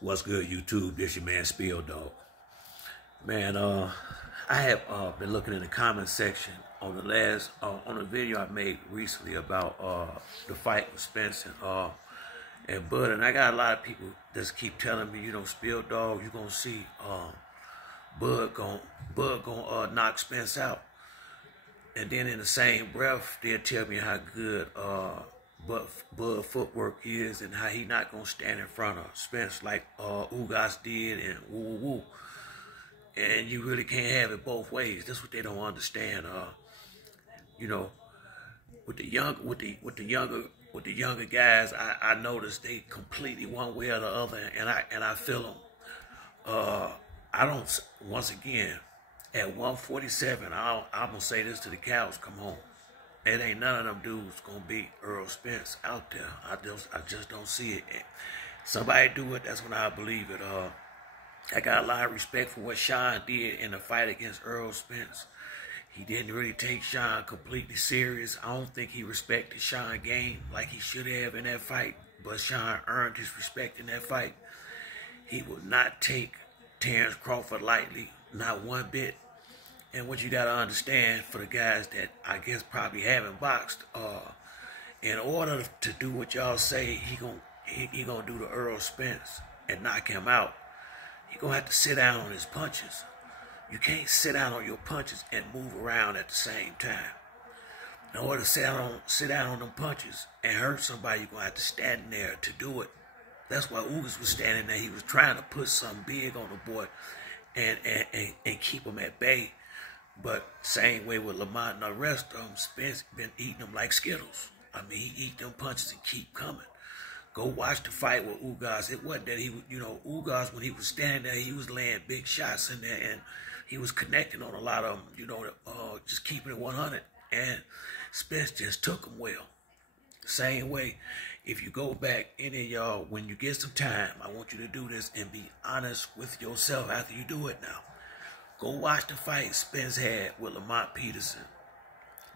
What's good, YouTube? This your man Spill Dog. Man, I have been looking in the comment section on the last on a video I made recently about the fight with Spence and Bud, and I got a lot of people that keep telling me, Spill Dog, you gonna see Bud gonna knock Spence out, and then in the same breath they'll tell me how good Bud footwork is and how he not gonna stand in front of Spence like Ugas did and woo. And you really can't have it both ways. That's what they don't understand. With the younger guys, I noticed they completely one way or the other, and I feel them. I don't. Once again, at 147, I'm gonna say this to the cows come home. It ain't none of them dudes gonna beat Errol Spence out there. I just don't see it. Somebody do it, that's when I believe it. I got a lot of respect for what Sean did in the fight against Errol Spence. He didn't really take Sean completely serious. I don't think he respected Sean game like he should have in that fight. But Sean earned his respect in that fight. He would not take Terrence Crawford lightly, not one bit. And what you got to understand for the guys that I guess probably haven't boxed, in order to do what y'all say he gonna do to Errol Spence and knock him out, he gonna have to sit down on his punches. You can't sit down on your punches and move around at the same time. In order to sit down on them punches and hurt somebody, you're gonna have to stand there to do it. That's why Ugas was standing there. He was trying to put something big on the boy and keep him at bay. But same way with Lamont and the rest of them, Spence been eating them like Skittles. I mean, he eat them punches and keep coming. Go watch the fight with Ugas. It wasn't that he was, Ugas, when he was standing there, he was laying big shots in there, and he was connecting on a lot of them, just keeping it 100. And Spence just took them well. Same way, if you go back, any of y'all, when you get some time, I want you to do this and be honest with yourself after you do it now. Go watch the fight Spence had with Lamont Peterson.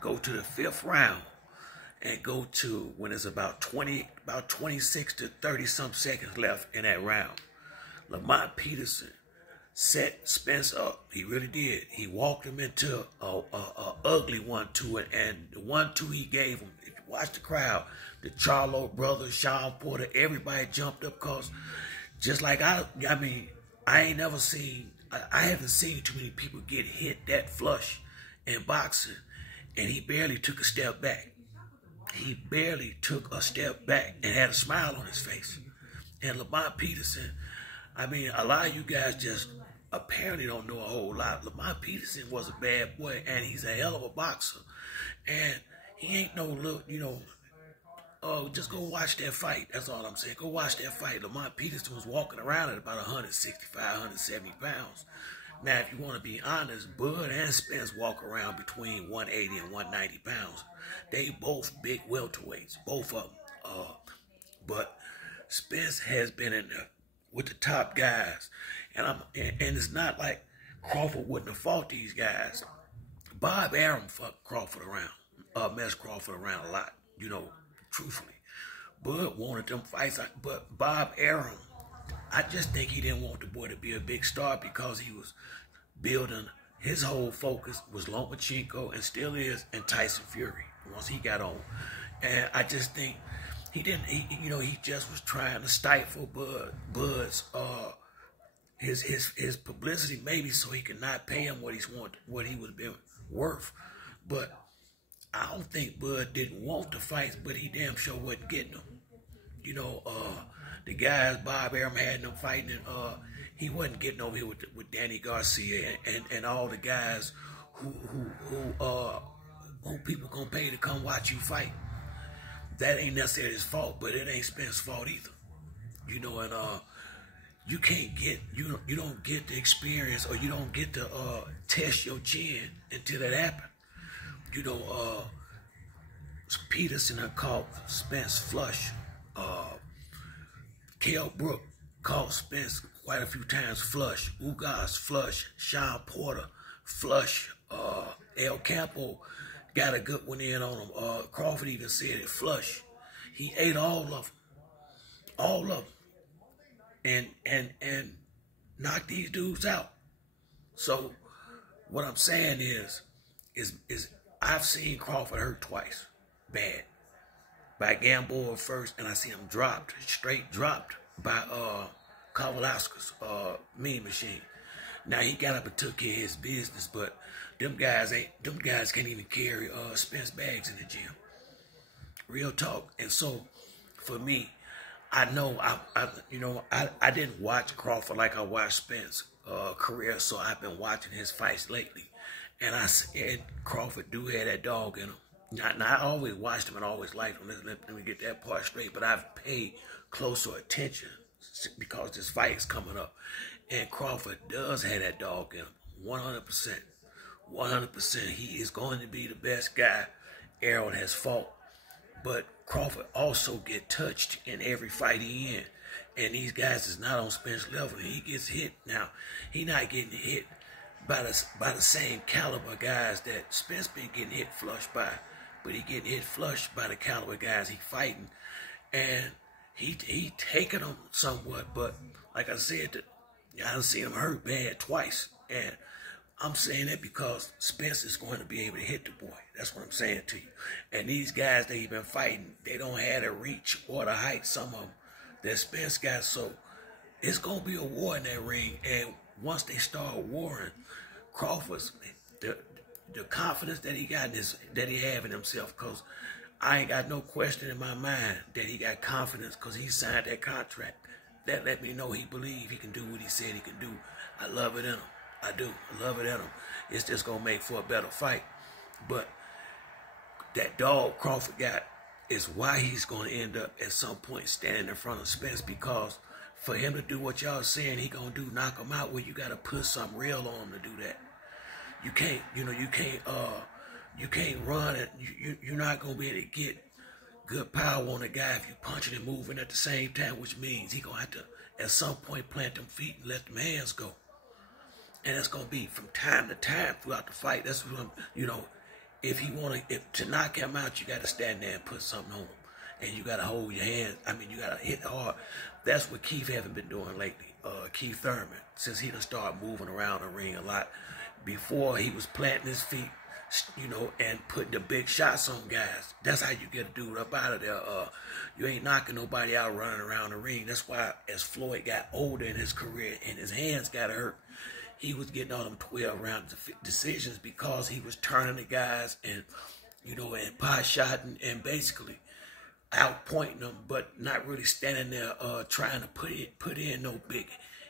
Go to the 5th round and go to when it's about 26 to 30 some seconds left in that round. Lamont Peterson set Spence up. He really did. He walked him into a ugly 1-2, and the 1-2 he gave him. If you watch the crowd, the Charlo brothers, Sean Porter, everybody jumped up because just like I ain't never seen. I haven't seen too many people get hit that flush in boxing, and he barely took a step back. He barely took a step back and had a smile on his face. And Lamont Peterson, a lot of you guys just apparently don't know a whole lot. Lamont Peterson was a bad boy, and he's a hell of a boxer. And he ain't no little, just go watch that fight. That's all I'm saying. Go watch that fight. Lamont Peterson was walking around at about 165, 170 pounds. Now, if you want to be honest, Bud and Spence walk around between 180 and 190 pounds. They both big welterweights, both of them. But Spence has been in there with the top guys. And it's not like Crawford wouldn't have fought these guys. Bob Arum fucked Crawford around, messed Crawford around a lot, truthfully. Bud wanted them fights, but Bob Arum, I just think he didn't want the boy to be a big star because he was building, his whole focus was Lomachenko and still is, and Tyson Fury once he got on. And I just think he just was trying to stifle Bud's his publicity, maybe so he could not pay him what he was been worth. But I don't think Bud didn't want the fights, but he damn sure wasn't getting them. The guys Bob Arum had them fighting, and he wasn't getting over here with Danny Garcia and all the guys who people gonna pay to come watch you fight. That ain't necessarily his fault, but it ain't Spence's fault either. And you can't get you don't get the experience, or you don't get to test your chin until that happens. Peterson had caught Spence flush. Kell Brook caught Spence quite a few times flush. Ugas flush. Sean Porter flush. El Campo got a good one in on him. Crawford even said it flush. He ate all of them. All of them. and knock these dudes out. So what I'm saying is I've seen Crawford hurt twice, bad, by Gamboa first, and I see him straight dropped by Kowalski's Mean Machine. Now he got up and took care of his business, but them guys can't even carry Spence bags in the gym. Real talk. And so for me, I know I didn't watch Crawford like I watched Spence career, so I've been watching his fights lately. And Crawford do have that dog in him. Now, I always watched him and always liked him. Let me get that part straight. But I've paid closer attention because this fight is coming up. And Crawford does have that dog in him, 100%. 100%. He is going to be the best guy Errol has fought. But Crawford also get touched in every fight he in. And these guys is not on Spence level. He gets hit. Now, he not getting hit by the same caliber guys that Spence been getting hit flush by. But he getting hit flush by the caliber guys he fighting. And he taking them somewhat. But like I said, I done seen him hurt bad twice. And I'm saying that because Spence is going to be able to hit the boy. That's what I'm saying to you. And these guys that he been fighting, they don't have the reach or the height, some of them, that Spence got. So it's going to be a war in that ring. And once they start warring, Crawford's, the confidence that he got that he have in himself, because I ain't got no question in my mind that he got confidence because he signed that contract. That let me know he believe he can do what he said he can do. I love it in him. I do. I love it in him. It's just going to make for a better fight. But that dog Crawford got is why he's going to end up at some point standing in front of Spence, because for him to do what y'all saying he going to do, knock him out, well, you got to put something real on him to do that. You can't, you can't run it. You're not going to be able to get good power on a guy if you punching and moving at the same time, which means he going to have to, at some point, plant them feet and let them hands go. And it's going to be from time to time throughout the fight. That's what if to knock him out, you got to stand there and put something on him. And you got to hold your hands. I mean, you got to hit hard. That's what Keith haven't been doing lately. Keith Thurman, since he done started moving around the ring a lot. Before, he was planting his feet, and putting the big shots on guys. That's how you get a dude up out of there. You ain't knocking nobody out running around the ring. That's why as Floyd got older in his career and his hands got hurt, he was getting all them 12-round decisions because he was turning the guys and, and pot-shotting and basically outpointing them, but not really standing there trying to put in no big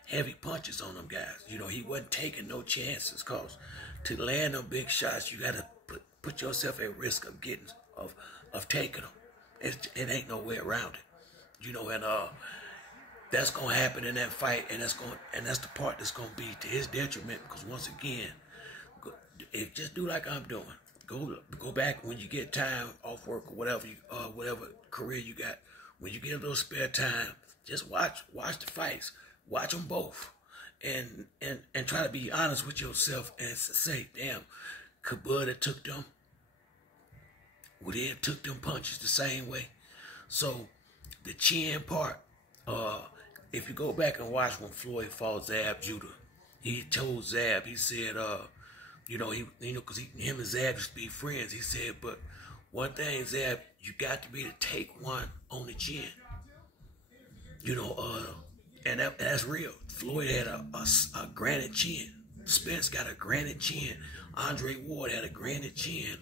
heavy punches on them guys. He wasn't taking no chances, because to land them big shots, you got to put yourself at risk of getting of taking them. It ain't no way around it, and that's gonna happen in that fight, and that's the part that's gonna be to his detriment, because once again, just do like I'm doing. Go back when you get time off work or whatever career you got. When you get a little spare time, just watch the fights. Watch them both, and try to be honest with yourself and say, damn, could Bud have took them? Would he have took them punches the same way? So the chin part, if you go back and watch when Floyd fought Zab Judah, he told Zab, he said, because him and Zab used to be friends. He said, but one thing, Zab, you got to be to take one on the chin. And that's real. Floyd had a granite chin. Spence got a granite chin. Andre Ward had a granite chin.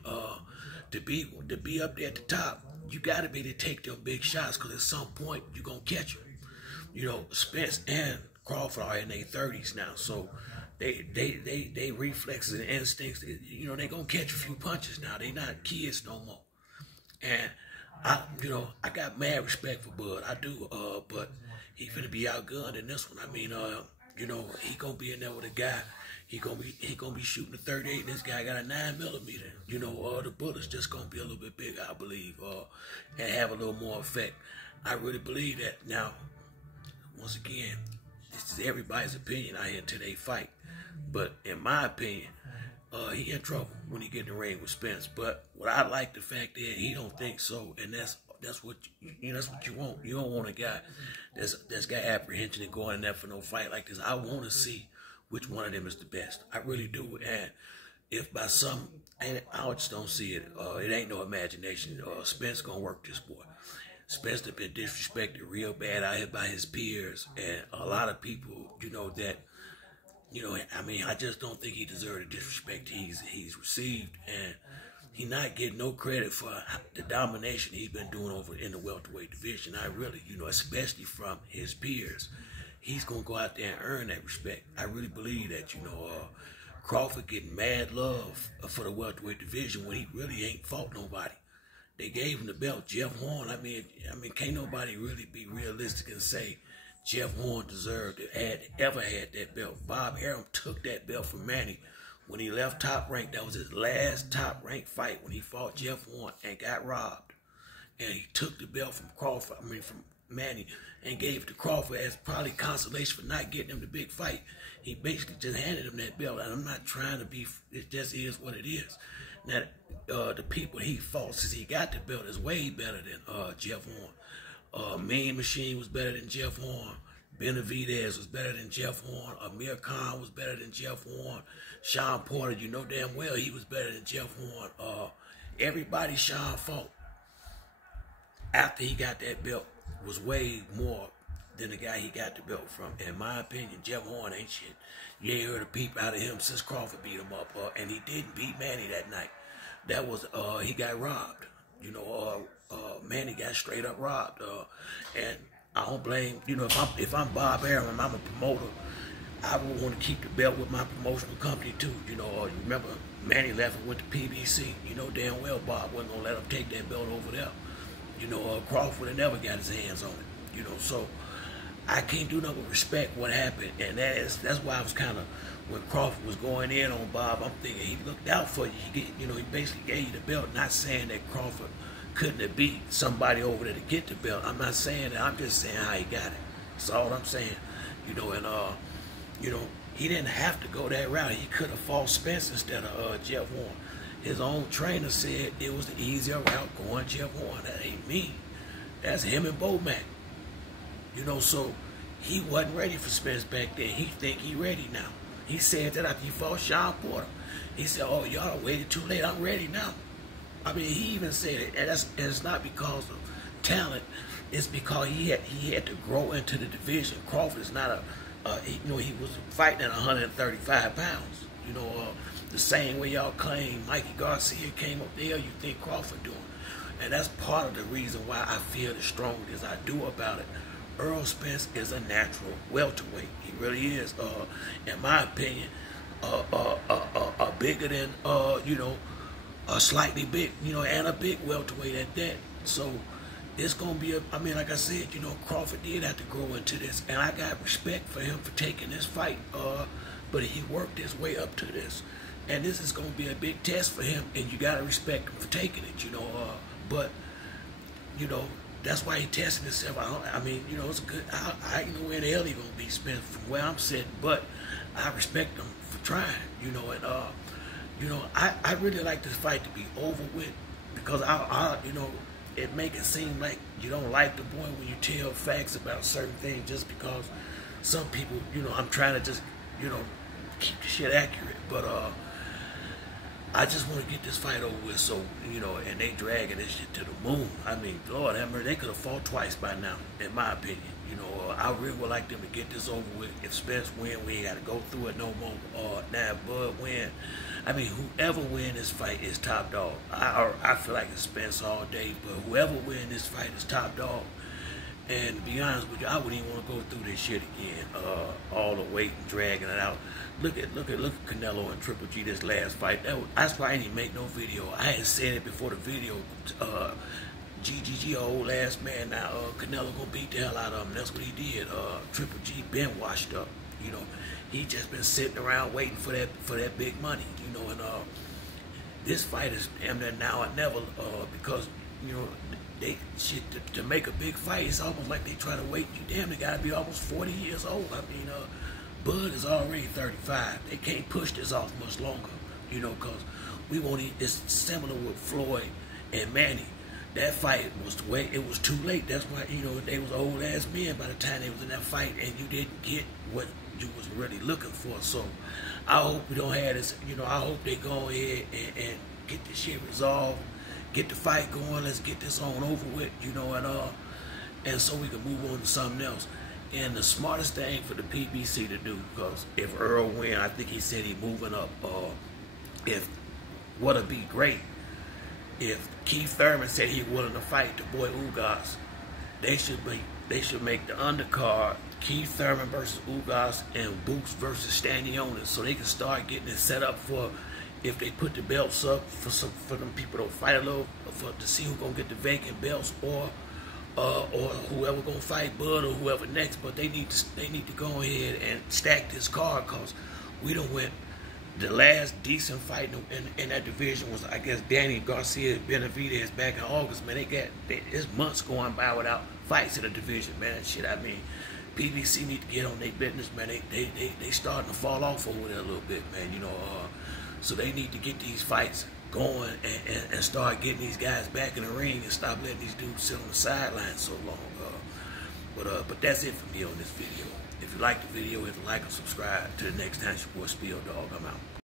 To be up there at the top, you got to be to take them big shots, because at some point you're gonna catch them. Spence and Crawford are in their 30s now, so they reflexes and instincts. They gonna catch a few punches now. They not kids no more. And I got mad respect for Bud. I do. But he finna be outgunned in this one. I mean, he gonna be in there with a guy. He gonna be shooting a 38, and this guy got a 9mm. The bullet's just gonna be a little bit bigger, I believe, and have a little more effect. I really believe that. Now, once again, this is everybody's opinion out here until they fight. But in my opinion, he in trouble when he get in the ring with Spence. But what I like the fact is he don't think so, and That's what that's what you want. You don't want a guy that's got apprehension and going in there for no fight like this. I want to see which one of them is the best. I really do. And if by some, and I just don't see it. It ain't no imagination. Spence gonna work this boy. Spence has been disrespected real bad out here by his peers, and a lot of people, that. I mean, I just don't think he deserved the disrespect he's received, and he not getting no credit for the domination he's been doing over in the welterweight division. I really, especially from his peers, he's gonna go out there and earn that respect. I really believe that, Crawford getting mad love for the welterweight division when he really ain't fought nobody. They gave him the belt. Jeff Horn. I mean, can't nobody really be realistic and say Jeff Horn deserved it, ever had that belt. Bob Arum took that belt from Manny when he left Top Rank. That was his last Top Rank fight when he fought Jeff Horn and got robbed. And he took the belt from Crawford, from Manny, and gave it to Crawford as probably consolation for not getting him the big fight. He basically just handed him that belt, and I'm not trying to be, it just is what it is. Now, the people he fought since he got the belt is way better than Jeff Horn. Mean Machine was better than Jeff Horn. Benavidez was better than Jeff Horn. Amir Khan was better than Jeff Horn. Sean Porter, you know damn well he was better than Jeff Horn. Everybody Sean fought after he got that belt was way more than the guy he got the belt from. In my opinion, Jeff Horn ain't shit. You ain't heard a peep out of him since Crawford beat him up. And he didn't beat Manny that night. That was, he got robbed. Manny got straight up robbed, and I don't blame. If I'm Bob Arum and I'm a promoter, I would want to keep the belt with my promotional company too. You remember Manny left and went to PBC. You know damn well Bob wasn't gonna let him take that belt over there. Crawford would have never got his hands on it. So I can't do nothing but respect what happened, and that's why I was kind of, when Crawford was going in on Bob, I'm thinking he looked out for you. He basically gave you the belt, not saying that Crawford couldn't have beat somebody over there to get the belt. I'm not saying that. I'm just saying how he got it. That's all I'm saying. He didn't have to go that route. He could have fought Spence instead of Jeff Horn. His own trainer said it was the easier route going Jeff Horn. That ain't me. That's him and Bomac. So he wasn't ready for Spence back then. He think he ready now. He said that after he fought Sean Porter. He said, oh, y'all waited too late. I'm ready now. I mean, he even said it, and it's not because of talent. It's because he had to grow into the division. Crawford is not he was fighting at 135 pounds. The same way y'all claim Mikey Garcia came up there, you think Crawford doing. And that's part of the reason why I feel as strong as I do about it. Errol Spence is a natural welterweight. He really is. In my opinion, bigger than, a slightly big, and a big welterweight at that. So it's going to be like I said, Crawford did have to grow into this, and I got respect for him for taking this fight, but he worked his way up to this, and this is going to be a big test for him, and you got to respect him for taking it, but, that's why he tested himself. It's a good, I know where the hell he going to be spent from where I'm sitting, but I respect him for trying, I really like this fight to be over with, because it make it seem like you don't like the boy when you tell facts about certain things, just because some people, I'm trying to just, keep the shit accurate, but I just want to get this fight over with, so, and they dragging this shit to the moon. I mean, Lord have mercy, they could have fought twice by now, in my opinion. I really would like them to get this over with. If Spence win, we ain't got to go through it no more. Now, if Bud win, whoever win this fight is top dog. I feel like it's Spence all day, but whoever win this fight is top dog. And to be honest with you, I wouldn't even want to go through this shit again. All the weight and dragging it out. Look at Canelo and Triple G this last fight. That's why I didn't make no video. I had said it before the video. GGG, old ass man. Now Canelo gonna beat the hell out of him. That's what he did. Triple G been washed up. He just been sitting around waiting for that big money. And this fight is damn near now or never. Because they shit to make a big fight. It's almost like they try to wait. You damn, they gotta be almost 40 years old. Bud is already 35. They can't push this off much longer. Because we won't. It's similar with Floyd and Manny. that fight was the way, it was too late. That's why, you know, they was old ass men by the time they was in that fight, and you didn't get what you was really looking for. So I hope we don't have this, you know, I hope they go ahead and get this shit resolved, get the fight going, let's get this on over with, you know, and so we can move on to something else. And the smartest thing for the PBC to do, because if Errol win, I think he said he moving up, if what'll be great, if Keith Thurman said he willing to fight the boy Ugas, they should make the undercard Keith Thurman versus Ugas and Boots versus Stanionis, so they can start getting it set up for, if they put the belts up for them people to fight a little, to see who's gonna get the vacant belts, or whoever gonna fight Bud or whoever next. But they need to go ahead and stack this card, cause we done went. The last decent fight in that division was, I guess, Danny Garcia Benavidez back in August. Man, it's months going by without fights in the division, man. And shit, I mean, PBC need to get on their business, man. They starting to fall off over there a little bit, man. You know, so they need to get these fights going and start getting these guys back in the ring and stop letting these dudes sit on the sidelines so long. But that's it for me on this video. If you like the video, hit like and subscribe. Till the next time, it's your boy Spill Dog. I'm out.